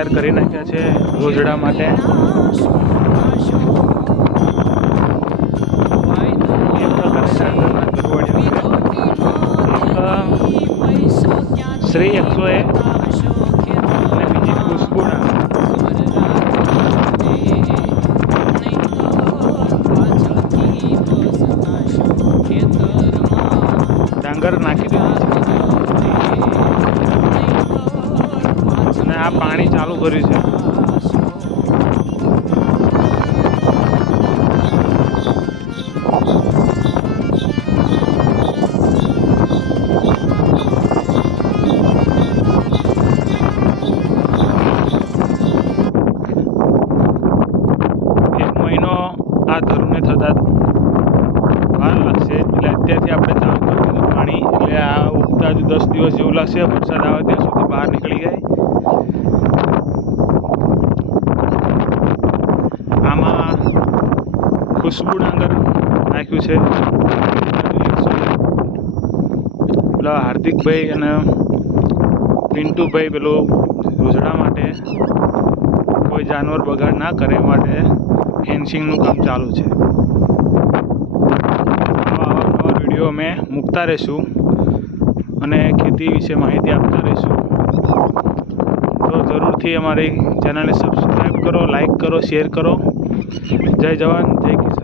તૈયાર કરી નાખ્યા છે રોજડા માટે। શ્રી 101 અને બીજી ખુશ્બુ ડાંગર નાખી દીધું છે અને આ પાણી ચાલુ કર્યું છે। આ ધરુને થતા વાર લાગશે, એટલે અત્યારથી આપણે ચાલુ કરી દીધું પાણી, એટલે આ ઉગતા જ 10 દિવસ જેવું લાગશે। વરસાદ આવે ત્યાં સુધી બહાર નીકળી જાય। આમાં ખુશ્બુ ડાંગર નાખ્યું છે પેલા હાર્દિકભાઈ અને પિન્ટુભાઈ, પેલું રોજડા માટે કોઈ જાનવર બગાડ ના કરે માટે ફેન્સિંગનું કામ ચાલુ છે। આવા વિડીયો અમે મૂકતા રહીશું અને ખેતી વિશે માહિતી આપતા રહીશું। તો જરૂરથી અમારી ચેનલને સબસ્ક્રાઈબ કરો, લાઈક કરો, શેર કરો। જય જવાન, જય કિસાન।